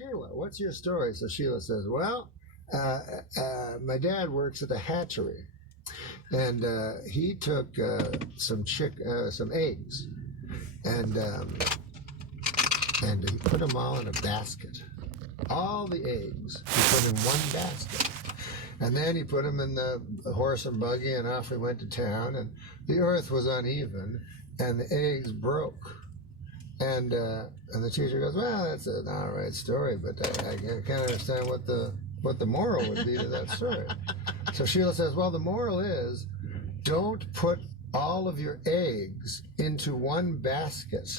Sheila, what's your story? So Sheila says, well, my dad works at a hatchery, and he took some eggs, and he put them all in a basket. All the eggs he put in one basket. And then he put them in the horse and buggy, and off we went to town, and the earth was uneven, and the eggs broke. And the teacher goes, well, that's an all right story, but I can't understand what the moral would be to that story. So Sheila says, well, the moral is, don't put all of your eggs into one basket.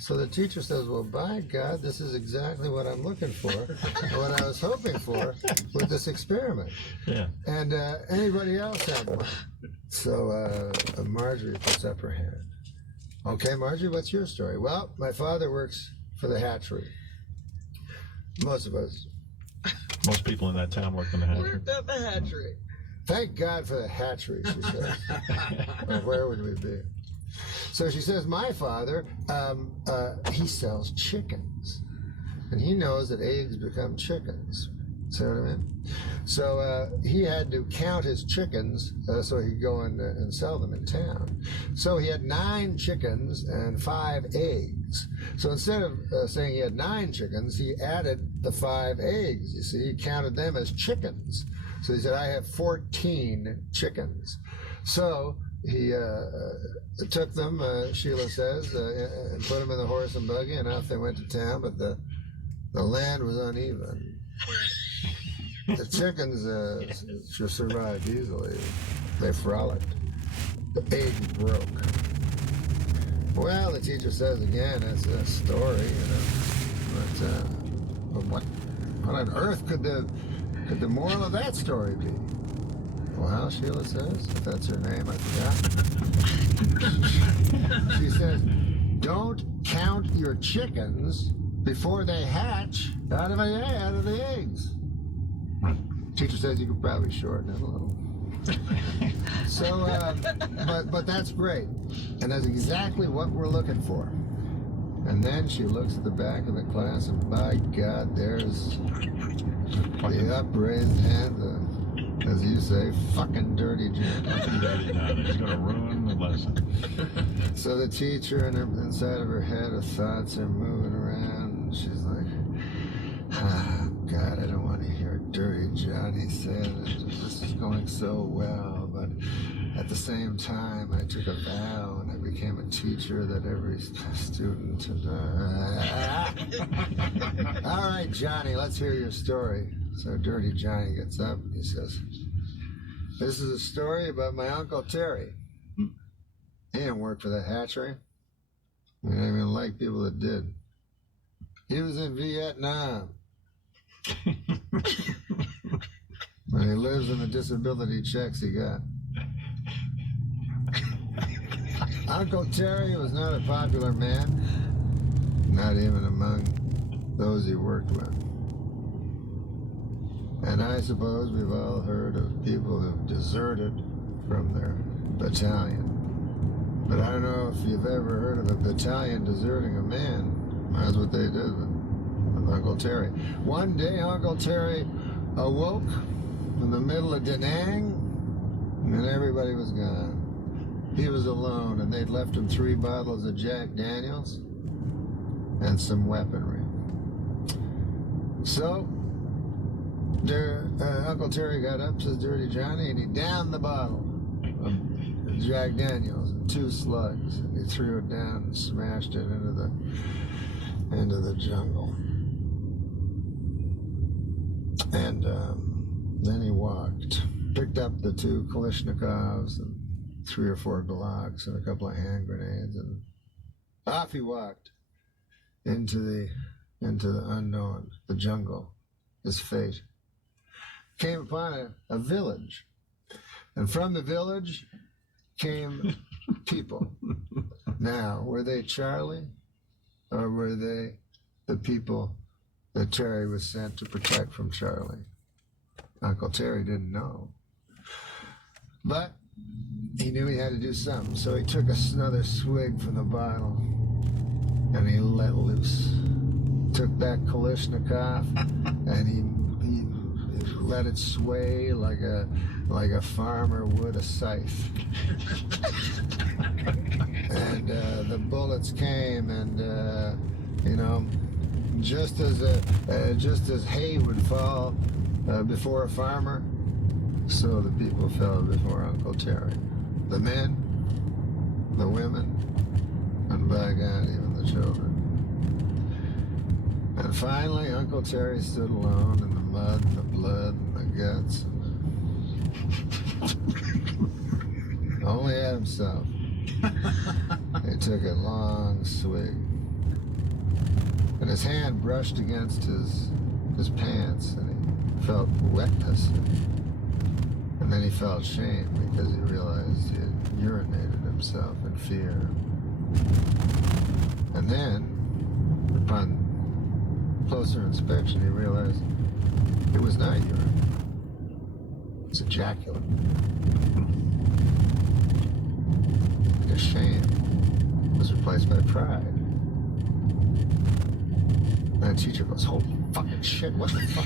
So the teacher says, well, by God, this is exactly what I'm looking for, what I was hoping for with this experiment. Yeah. And anybody else have one? So Marjorie puts up her hand. Okay, Marjorie, what's your story? Well, my father works for the hatchery. Most of us. Most people in that town work in the hatchery. Worked at the hatchery. Thank God for the hatchery, she says. Or where would we be? So she says, my father, he sells chickens. And he knows that eggs become chickens. See what I mean? So he had to count his chickens so he could go and sell them in town. So he had 9 chickens and 5 eggs. So instead of saying he had 9 chickens, he added the 5 eggs. You see, he counted them as chickens. So he said, I have 14 chickens. So he took them, Sheila says, and put them in the horse and buggy, and off they went to town, but the land was uneven. The chickens should survive easily. They frolicked. The eggs broke. Well, the teacher says again, it's a story, you know. But what on earth could the moral of that story be? Well, Sheila says, if that's her name, I forgot. She says, don't count your chickens before they hatch out of the eggs. Teacher says you could probably shorten it a little. So, but that's great. And that's exactly what we're looking for. And then she looks at the back of the class, and by God, there's the upraised hand, as you say, fucking dirty Jim. He's going to ruin the lesson. So the teacher, inside of her head, her thoughts are moving around, and she's like, God, I don't want to hear dirty Johnny say it. This is going so well, but at the same time, I took a vow and I became a teacher that every student. All right, Johnny, let's hear your story. So dirty Johnny gets up and he says, this is a story about my Uncle Terry. He didn't work for the hatchery. I didn't even like people that did. He was in Vietnam. And he lives on the disability checks he got. Uncle Terry was not a popular man, not even among those he worked with. And I suppose we've all heard of people who've deserted from their battalion. But I don't know if you've ever heard of a battalion deserting a man. That's what they did with Uncle Terry. One day, Uncle Terry awoke in the middle of Da Nang, and everybody was gone. He was alone, and they'd left him 3 bottles of Jack Daniels and some weaponry. So, Uncle Terry got up, says Dirty Johnny, and he downed the bottle of Jack Daniels in 2 slugs. And he threw it down and smashed it into the jungle. And then he walked, picked up the 2 Kalashnikovs and 3 or 4 Glocks and a couple of hand grenades, and off he walked into the unknown, the jungle, his fate. Came upon a village, and from the village came people. Now, were they Charlie, or were they the people that Terry was sent to protect from Charlie? Uncle Terry didn't know. But he knew he had to do something, so he took another swig from the bottle, and he let loose. took that Kalashnikov and he let it sway like a farmer would a scythe. And the bullets came, and you know, just as hay would fall before a farmer, so the people fell before Uncle Terry. The men, the women, and by God, even the children. And finally, Uncle Terry stood alone in the mud, and the blood, and the guts. Only at himself. He took a long swig, and his hand brushed against his pants, and he felt wetness. And then he felt shame because he realized he had urinated himself in fear. And then, upon closer inspection, he realized it was not urine. It's ejaculate. His shame was replaced by pride. And the teacher goes, "Holy fucking shit, what the fuck?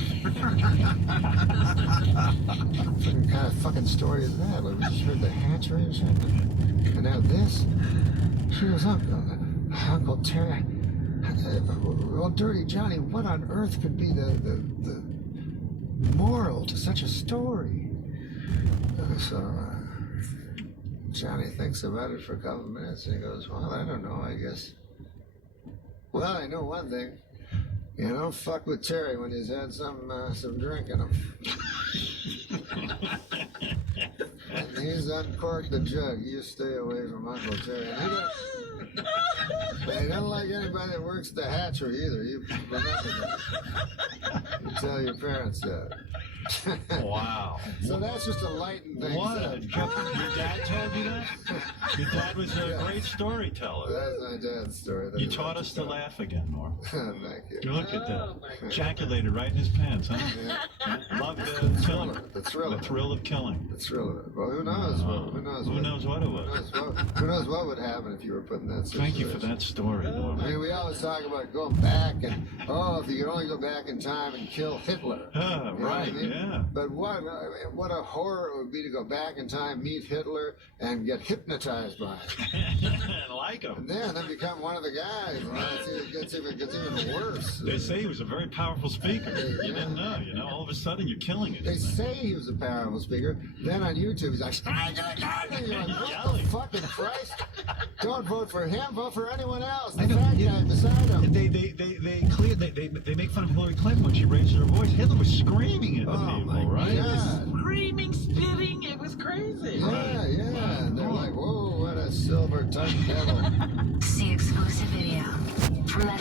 What kind of fucking story is that? Like, we just heard the hatchery and shit. And now this?" She goes, Uncle Terry, well, Dirty Johnny, what on earth could be the moral to such a story? So Johnny thinks about it for a couple of minutes, and he goes, "Well, I don't know, I guess. Well, I know one thing. You don't fuck with Terry when he's had some drink in him." And he's uncorked the jug. You stay away from Uncle Terry. And he don't like anybody that works at the hatchery either. You remember that. You tell your parents that. Wow. So that's just a lighten things What? up. Your dad told you that? Your dad was a great storyteller. That's my dad's story. You taught us to laugh again, Norm. Thank you. Look at that. Ejaculated right in his pants, huh? Yeah. Loved killing. The thrill of The it. thrill of killing. The thrill of it. Well, who knows? Who knows? Who knows what it was? Who knows what would happen if you were put in that situation? Thank you for that story, Norm. I mean, we always talk about going back and, if you could only go back in time and kill Hitler. You know what I Right, mean? yeah. But what a horror it would be to go back in time, meet Hitler, and get hypnotized by him. Like him. And then become one of the guys. It gets even worse. They say he was a very powerful speaker. You didn't know, all of a sudden you're killing it. They say he was a powerful speaker. Then on YouTube, he's like, "You're like, what the fucking Christ? Don't vote for him. Vote for anyone else." The fat guy beside him. They make fun of Hillary Clinton when she raises her voice. Hitler was screaming at the people, my right? God. Screaming, spitting, it was crazy. Yeah, yeah. And they're like, "Whoa, what a silver-tongued devil." See exclusive video from that